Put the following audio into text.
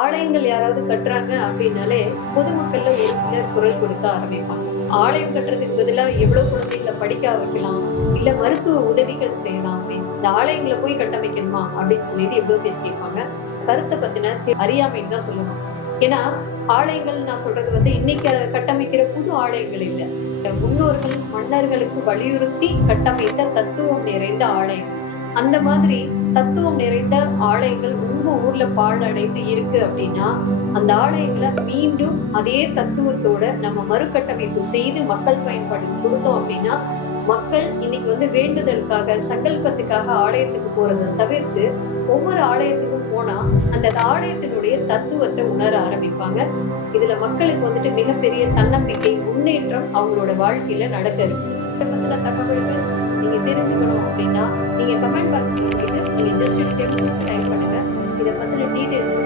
ஆலயங்கள் யாராவது கட்டுறாங்க அப்படின்னாலே பொதுமக்கள்ல ஒரு சிலர் குரல் கொடுக்க ஆரம்பிப்பாங்க. ஆலயம் கட்டுறதுக்கு பதிலா எவ்வளவு குழந்தைகளை படிக்க வைக்கலாம், இல்ல மருத்துவ உதவிகள் செய்யலாம் அப்படின்னு. இந்த ஆலயங்களை போய் கட்டமைக்கணுமா அப்படின்னு சொல்லிட்டு எவ்வளவு பேர் கேட்பாங்க. கருத்தை பத்தின அறியாமைன்னு தான் சொல்லணும். ஏன்னா ஆலயங்கள் நான் சொல்றது இன்னைக்கு கட்டமைக்கிற புது ஆலயங்கள் இல்லை. முன்னோர்கள் மன்னர்களுக்கு வலியுறுத்தி கட்டமைத்த தத்துவம் நிறைந்த ஆலயம். அந்த மாதிரி தத்துவம் நிறைந்த ஆலயங்கள் உங்க ஊர்ல பாழடைந்து இருக்கு அப்படின்னா அந்த ஆலயங்களை மீண்டும் அதே தத்துவத்தோட நம்ம மறுகட்டமைப்பு செய்து மக்கள் பயன்பாடு கொடுத்தோம் அப்படின்னா மக்கள் இன்னைக்கு வேண்டுதலுக்காக சங்கல்பத்துக்காக ஆலயத்துக்கு போறதை தவிர்த்து ஒவ்வொரு ஆலயத்துக்கும் போனா அந்த ஆலயத்தினுடைய தத்துவத்தை உணர ஆரம்பிப்பாங்க. இதுல மக்களுக்கு மிகப்பெரிய தன்னம்பிக்கை முன்னேற்றம் அவங்களோட வாழ்க்கையில நடக்க இருக்கு. இதை பத்தின தகவல்கள் நீங்க தெரிஞ்சுக்கணும் அப்படின்னா நீங்க கமெண்ட் பாக்ஸ்ல போயிட்டு நீங்க ஜஸ்ட் டைப் பண்ணுங்க. இதை பத்தின டீடைல்ஸ்